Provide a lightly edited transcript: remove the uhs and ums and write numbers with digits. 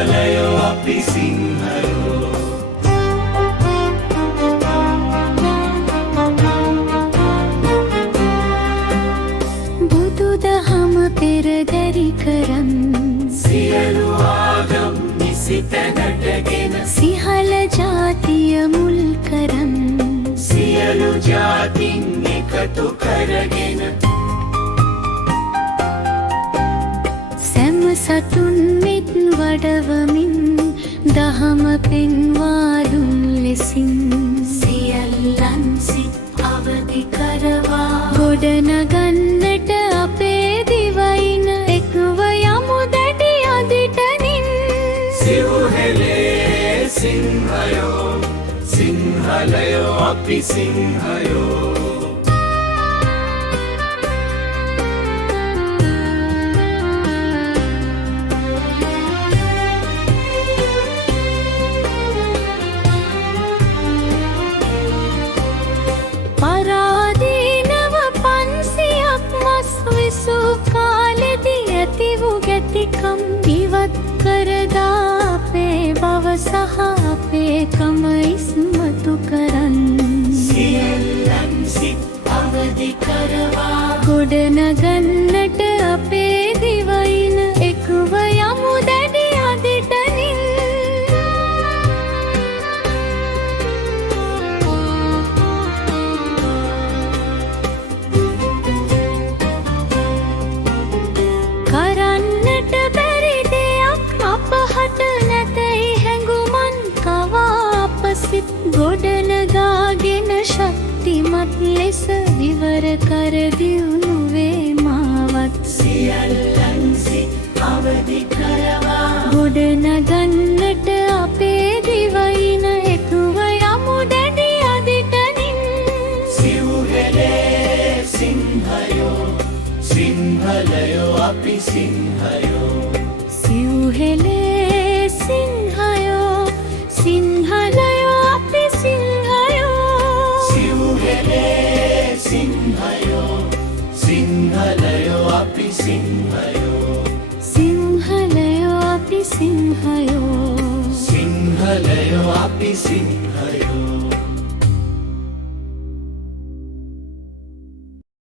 සිංහලයෝ අපි සිංහයෝ. බුදුදහම පෙරදැරි කරන් සියලු ආගම් නිසි තැනටගෙන සිහල ජාතිය මුල් කරන් සියලු ජාතින් එකතු කරගෙන සැම සතුන් මෙත් වඩවමින් දහම පෙන්වා දුන් ලෙසින් සියල්ලන් සිත් අවදි කරවා ගොඩනගන්නට අපේ දිවයින එක්ව යමු දැඩි අදිටනින්. සිව්හෙළේ සිංහයෝ සිංහලයෝ අපි සිංහයෝ. පරාදීනව 500ක් මස් විසූ කාලෙදී ඇති වූ ගැතිකම් ඉවත් කරදා අපේ බව සහ අපේකම ඉස්මතු කරන් සියල්ලන් සිත් අවදි කරවා ගොඩනගන්නට අපේ දිවයින එක්ව යමු දැඩි අදිටනින්. කරන්නට බැරි දෙයක් අපහට නැතැයි හැඟුමන් කවා අප සිත් ගොඩනගාගෙන ශක්තිමත් ලෙස විවර කර දියුණුවේ මාවත්. සියල්ලන් සිත් අවදි කරවා ගොඩනගන්නට අපේ දිවයින එක්ව යමු දැඩි අදිටනින්. සිව්හෙළේ සිංහයෝ සිංහලයෝ අපි සිංහයෝ. සිව්හෙළේ සිංහයෝ සිංහලයෝ අපි සිංහයෝ. සිව්හෙළේ සිංහයෝ සිංහලයෝ අපි සිංහයෝ. සිංහලයෝ අපි සිංහයෝ. සිංහලයෝ අපි සිංහයෝ.